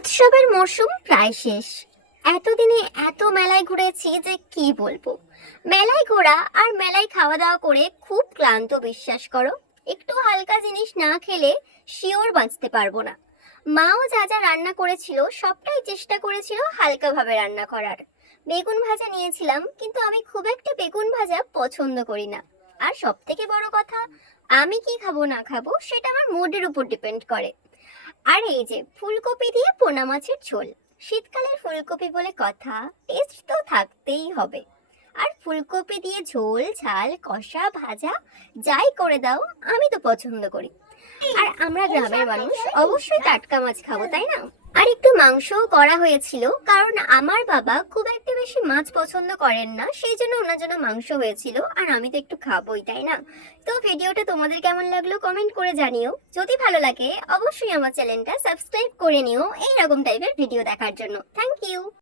উৎসবের মরশুম প্রায় শেষ। এতদিনে এত মেলায় ঘুরেছি যে কি বলবো। মেলায় ঘোরা আর মেলায় খাওয়া দাওয়া করে খুব ক্লান্ত, বিশ্বাস করো। একটু হালকা জিনিস না খেলে শিওর বাঁচতে পারবো না। মাও যা যা রান্না করেছিল সবটাই চেষ্টা করেছিল হালকা ভাবে রান্না করার। বেগুন ভাজা নিয়েছিলাম, কিন্তু আমি খুব একটা বেগুন ভাজা পছন্দ করি না। আর সব থেকে বড় কথা, আমি কি খাবো না খাবো সেটা আমার মুডের উপর ডিপেন্ড করে। আর এই যে ফুলকপি দিয়ে পোনা মাছের ঝোল, শীতকালের ফুলকপি বলে কথা, টেস্ট তো থাকতেই হবে। আর ফুলকপি দিয়ে ঝোল, ঝাল, কষা, ভাজা যাই করে দাও আমি তো পছন্দ করি। আর আমরা গ্রামের মানুষ, অবশ্যই টাটকা মাছ খাবো, তাই না? আর একটু মাংসও করা হয়েছিল, কারণ আমার বাবা খুব একটা বেশি মাছ পছন্দ করেন না, সেই জন্য ওনার জন্য মাংস হয়েছিল। আর আমি তো একটু খাবোই, তাই না? তো ভিডিওটা তোমাদের কেমন লাগলো কমেন্ট করে জানিও। যদি ভালো লাগে অবশ্যই আমার চ্যানেলটা সাবস্ক্রাইব করে নিও এইরকম টাইপের ভিডিও দেখার জন্য। Thank you.